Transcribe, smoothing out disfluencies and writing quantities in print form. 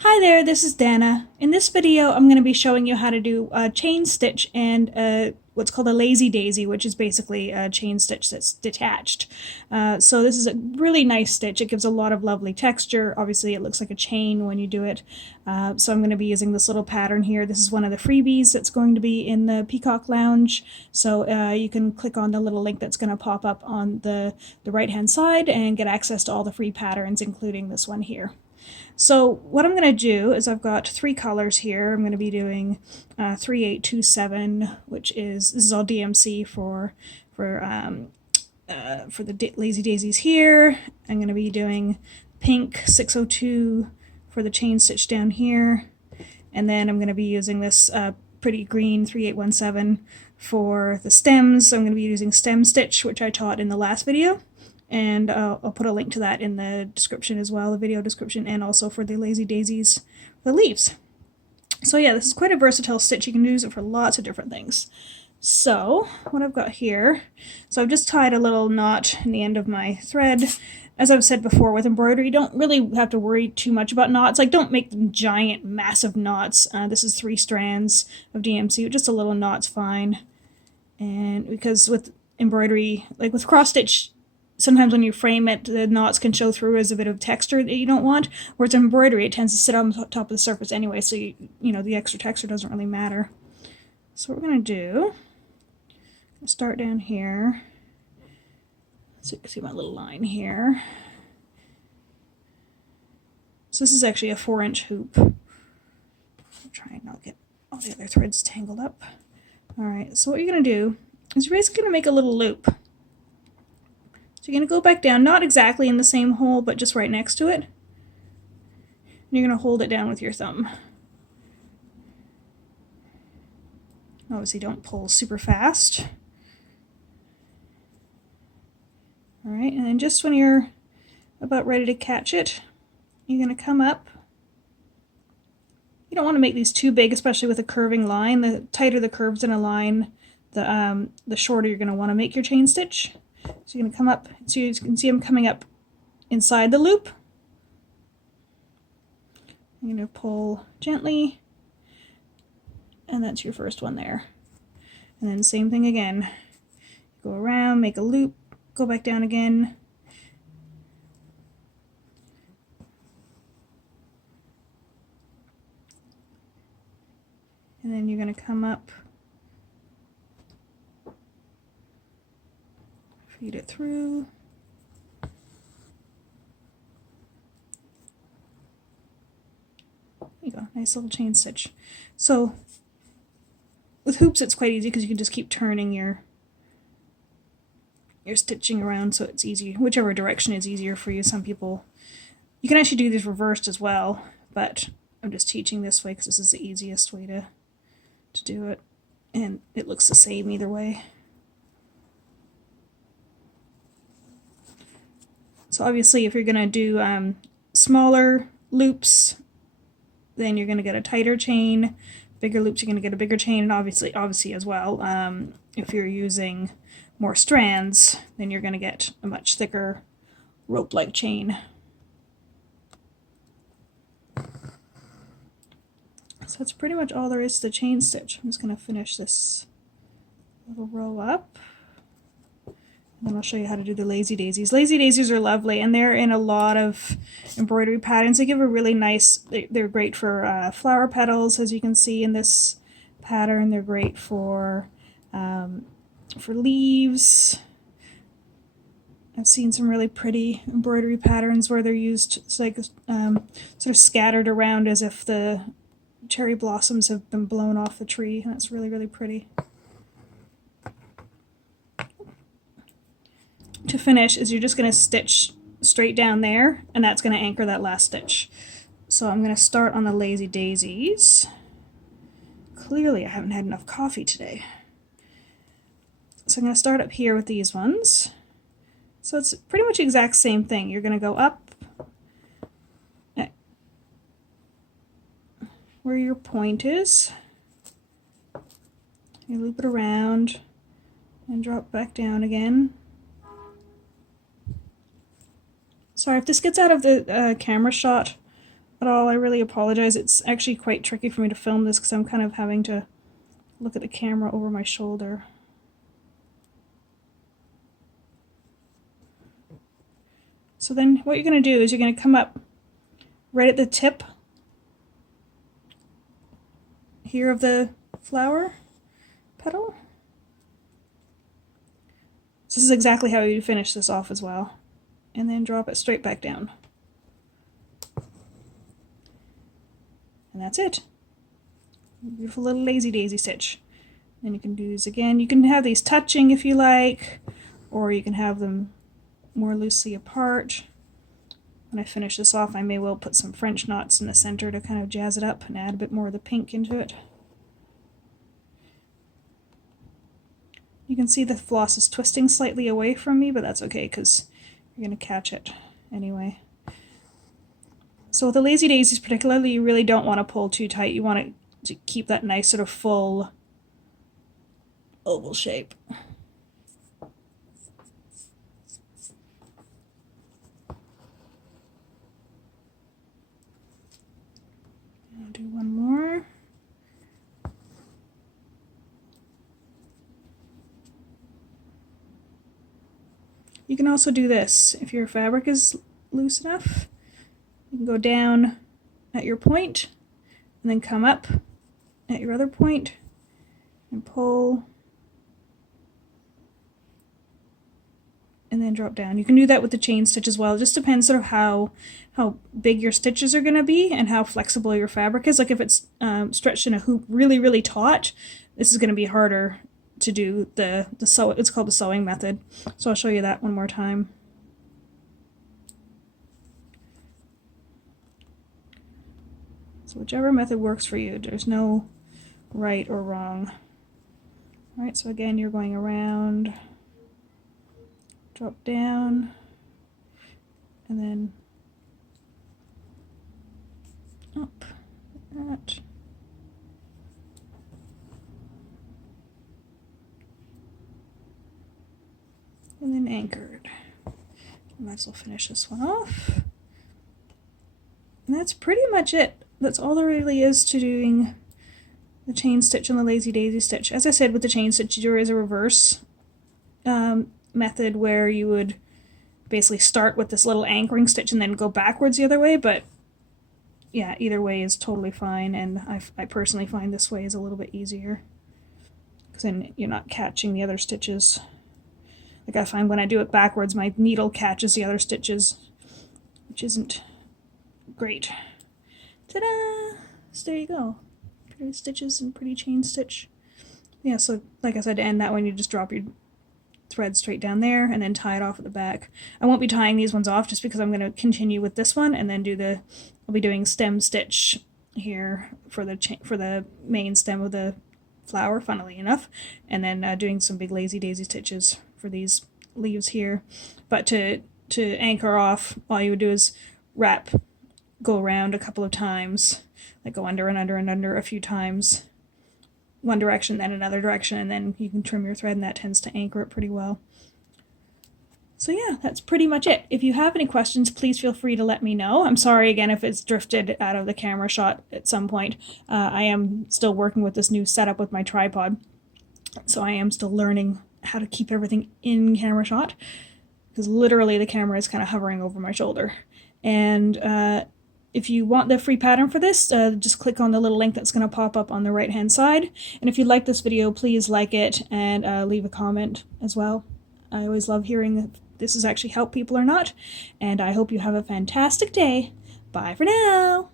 Hi there, this is Dana. In this video, I'm going to be showing you how to do a chain stitch and what's called a lazy daisy, which is basically a chain stitch that's detached. So this is a really nice stitch. It gives a lot of lovely texture. Obviously, it looks like a chain when you do it. So I'm going to be using this little pattern here. This is one of the freebies that's going to be in the Peacock Lounge. So you can click on the little link that's going to pop up on the right-hand side and get access to all the free patterns, including this one here. So what I'm going to do is I've got three colors here. I'm going to be doing 3827, which is, this is all DMC for the Lazy Daisies here. I'm going to be doing pink 602 for the chain stitch down here. And then I'm going to be using this pretty green 3817 for the stems. I'm going to be using stem stitch, which I taught in the last video. And I'll put a link to that in the description as well, the video description, and also for the Lazy Daisies, the leaves. So yeah, this is quite a versatile stitch. You can use it for lots of different things. So what I've got here, so I've just tied a little knot in the end of my thread. As I've said before, with embroidery, you don't really have to worry too much about knots. Like, don't make them giant, massive knots. This is 3 strands of DMC, just a little knot's fine. And because with embroidery, like with cross stitch, sometimes when you frame it, the knots can show through as a bit of texture that you don't want. Whereas embroidery, it tends to sit on the top of the surface anyway, so you know the extra texture doesn't really matter. So what we're going to do, start down here. So you can see my little line here. So this is actually a 4-inch hoop. I'll try and not get all the other threads tangled up. Alright, so what you're going to do is you're basically going to make a little loop. So you're going to go back down, not exactly in the same hole, but just right next to it. And you're going to hold it down with your thumb. Obviously don't pull super fast. Alright, and then just when you're about ready to catch it, you're going to come up. You don't want to make these too big, especially with a curving line. The tighter the curves in a line, the shorter you're going to want to make your chain stitch. So you're going to come up, so you can see I'm coming up inside the loop. I'm going to pull gently, and that's your first one there. And then same thing again. Go around, make a loop, go back down again. And then you're going to come up, feed it through. There you go, nice little chain stitch. So with hoops it's quite easy because you can just keep turning your stitching around, so it's easy, whichever direction is easier for you. Some people, you can actually do these reversed as well, but I'm just teaching this way because this is the easiest way to do it, and it looks the same either way. So obviously if you're going to do smaller loops, then you're going to get a tighter chain. Bigger loops, you're going to get a bigger chain, and obviously as well, if you're using more strands, then you're going to get a much thicker rope-like chain. So that's pretty much all there is to the chain stitch. I'm just going to finish this little row up. And then I'll show you how to do the Lazy Daisies. Lazy Daisies are lovely, and they're in a lot of embroidery patterns. They give a really nice, they're great for flower petals, as you can see in this pattern. They're great for leaves. I've seen some really pretty embroidery patterns where they're used, it's like sort of scattered around as if the cherry blossoms have been blown off the tree, and that's really, really pretty. To finish is you're just going to stitch straight down there, and that's going to anchor that last stitch. So I'm going to start on the Lazy Daisies. Clearly I haven't had enough coffee today. So I'm going to start up here with these ones. So it's pretty much the exact same thing. You're going to go up where your point is. You loop it around and drop back down again. Sorry if this gets out of the camera shot. What at all. I really apologize. It's actually quite tricky for me to film this because I'm kind of having to look at the camera over my shoulder. So then what you're going to do is you're going to come up right at the tip here of the flower petal. So this is exactly how you finish this off as well. And then drop it straight back down. And that's it. Beautiful little lazy daisy stitch. Then you can do these again. You can have these touching if you like, or you can have them more loosely apart. When I finish this off, I may well put some French knots in the center to kind of jazz it up and add a bit more of the pink into it. You can see the floss is twisting slightly away from me, but that's okay because you're going to catch it anyway. So with the lazy daisies particularly, you really don't want to pull too tight. You want it to keep that nice sort of full oval shape. I'll do one more. You can also do this if your fabric is loose enough. You can go down at your point and then come up at your other point and pull and then drop down. You can do that with the chain stitch as well. It just depends sort of how big your stitches are going to be and how flexible your fabric is. Like if it's stretched in a hoop really taut, this is going to be harder to do the sew. It's called the sewing method. So I'll show you that one more time. So whichever method works for you, there's no right or wrong. All right, so again, you're going around, drop down, and then up, like that. And then anchored. Might as well finish this one off. And that's pretty much it. That's all there really is to doing the chain stitch and the lazy daisy stitch. As I said, with the chain stitch, there is a reverse method where you would basically start with this little anchoring stitch and then go backwards the other way, but yeah, either way is totally fine, and I personally find this way is a little bit easier because then you're not catching the other stitches. Like I find when I do it backwards, my needle catches the other stitches, which isn't great. Ta-da! So there you go. Pretty stitches and pretty chain stitch. Yeah, so like I said, to end that one, you just drop your thread straight down there and then tie it off at the back. I won't be tying these ones off just because I'm going to continue with this one and then I'll be doing stem stitch here for the main stem of the flower, funnily enough, and then doing some big lazy daisy stitches for these leaves here. But to anchor off, all you would do is go around a couple of times, like go under and under and under a few times, one direction, then another direction, and then you can trim your thread, and that tends to anchor it pretty well. So yeah, that's pretty much it. If you have any questions, please feel free to let me know. I'm sorry again if it's drifted out of the camera shot at some point. I am still working with this new setup with my tripod, so I am still learning how to keep everything in camera shot, because literally the camera is kind of hovering over my shoulder. And if you want the free pattern for this, just click on the little link that's going to pop up on the right hand side. And if you like this video, please like it and leave a comment as well. I always love hearing if this has actually helped people or not. And I hope you have a fantastic day. Bye for now.